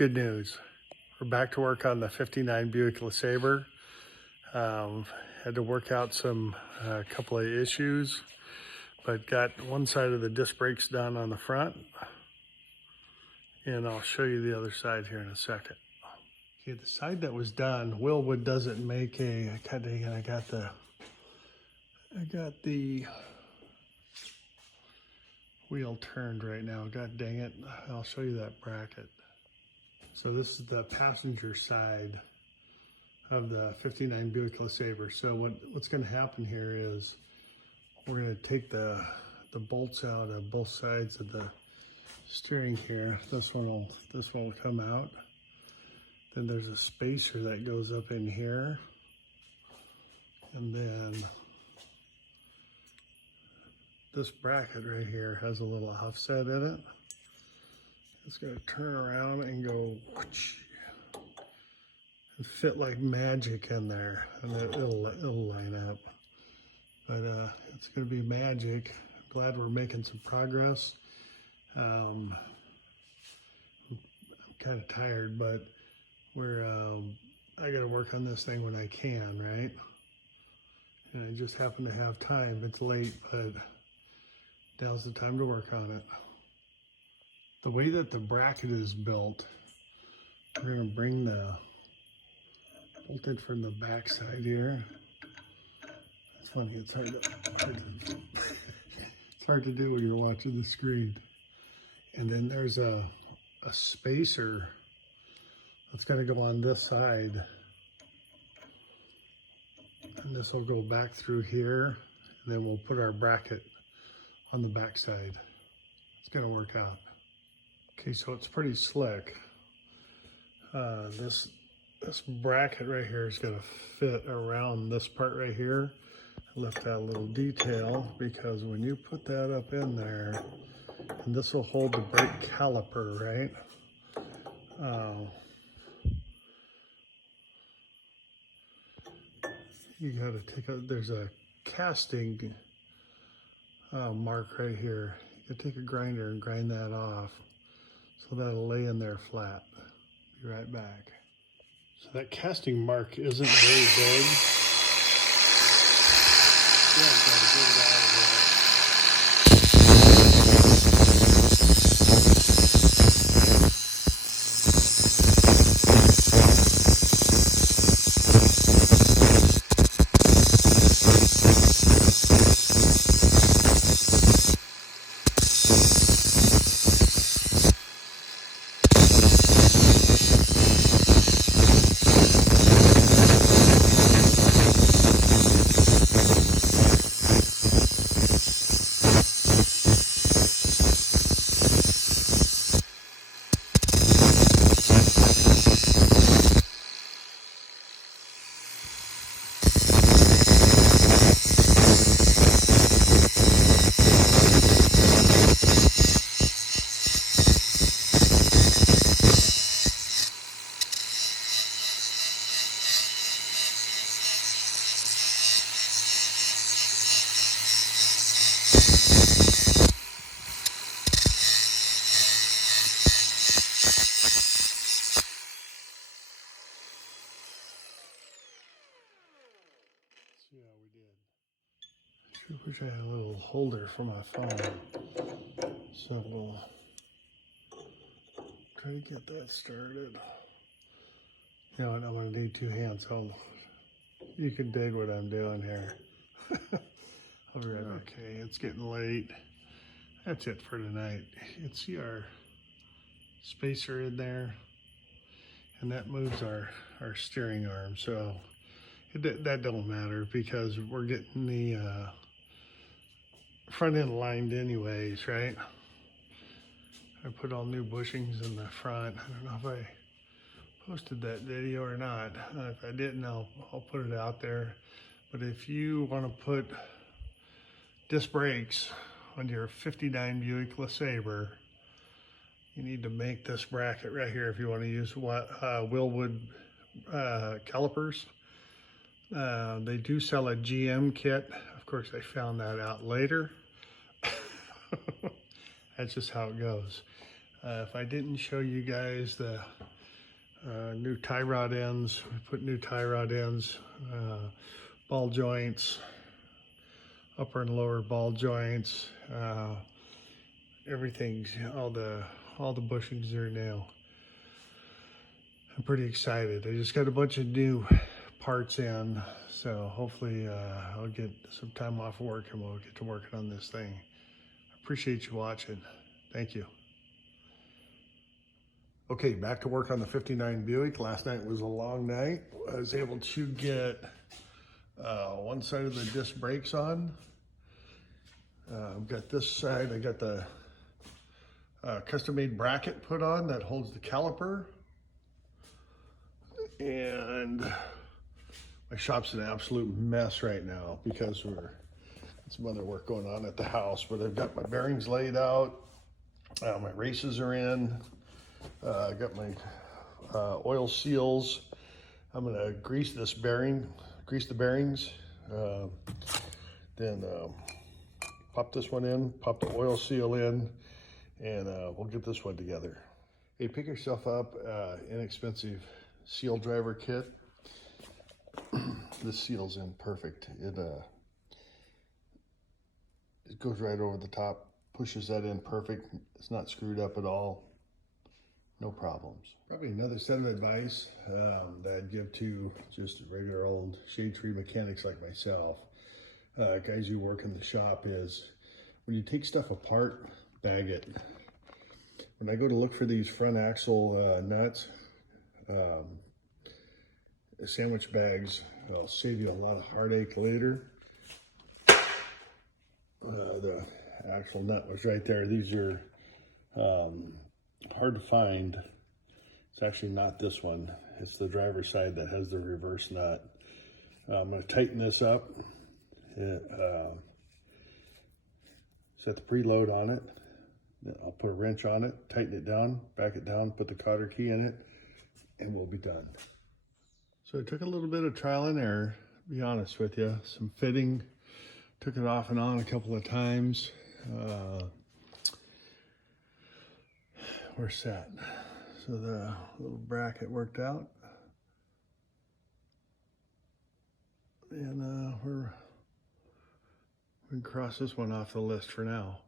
Good news. We're back to work on the 59 Buick LeSabre. Had to work out some couple of issues, but got one side of the disc brakes done on the front, and I'll show you the other side here in a second. Okay, the side that was done, Willwood doesn't make a, God dang it, I got the wheel turned right now. God dang it. I'll show you that bracket. So this is the passenger side of the 59 Buick LeSabre. So what's going to happen here is we're going to take the bolts out of both sides of the steering here. This one will come out. Then there's a spacer that goes up in here, and then this bracket right here has a little offset in it. It's going to turn around and go whoosh, and fit like magic in there, and it'll line up. But it's going to be magic. I'm glad we're making some progress. I'm kind of tired, but I got to work on this thing when I can, right? And I just happen to have time. It's late, but now's the time to work on it. The way that the bracket is built, we're going to bring the bolted from the back side here. It's funny, it's hard to do when you're watching the screen. And then there's a spacer that's going to go on this side. And this will go back through here, and then we'll put our bracket on the back side. It's going to work out. Okay, so it's pretty slick. This bracket right here is going to fit around this part right here. I left that little detail because when you put that up in there, and this will hold the brake caliper, right? You got to there's a casting mark right here. You can take a grinder and grind that off. So that'll lay in there flat. Be right back. So that casting mark isn't very big. Yeah, it's got a good rod there. Yeah, we did. I sure wish I had a little holder for my phone. So we'll try to get that started. You know what, I'm gonna need two hands, so you can dig what I'm doing here. I'll be right back. Okay, it's getting late. That's it for tonight. You can see our spacer in there, and that moves our steering arm. So that don't matter because we're getting the front end lined anyways, right? I put all new bushings in the front. I don't know if I posted that video or not. If I didn't, I'll put it out there. But if you want to put disc brakes on your 59 Buick LeSabre, you need to make this bracket right here if you want to use Willwood calipers. They do sell a GM kit. Of course, I found that out later. That's just how it goes. If I didn't show you guys the new tie rod ends, we put new tie rod ends, ball joints, upper and lower ball joints, everything's, all the bushings are new. I'm pretty excited. I just got a bunch of new parts in, so hopefully I'll get some time off work and we'll get to working on this thing. I appreciate you watching. Thank you. Okay, back to work on the 59 Buick. Last night was a long night. I was able to get one side of the disc brakes on. I've got this side, I got the custom-made bracket put on that holds the caliper. And my shop's an absolute mess right now because we're got some other work going on at the house, but I've got my bearings laid out. My races are in. I got my oil seals. I'm gonna grease the bearings, then pop this one in, pop the oil seal in, and we'll get this one together. Hey, pick yourself up inexpensive seal driver kit. This seal's in perfect. It goes right over the top, pushes that in perfect. It's not screwed up at all. No problems. Probably another set of advice that I'd give to just regular old shade tree mechanics like myself, guys who work in the shop, is when you take stuff apart, bag it. When I go to look for these front axle nuts, sandwich bags will save you a lot of heartache later. The actual nut was right there. These are hard to find. It's actually not this one. It's the driver's side that has the reverse nut. I'm going to tighten this up. Set the preload on it. I'll put a wrench on it, tighten it down, back it down, put the cotter key in it, and we'll be done. So I took a little bit of trial and error, to be honest with you. Some fitting, took it off and on a couple of times. We're set. So the little bracket worked out. And we can cross this one off the list for now.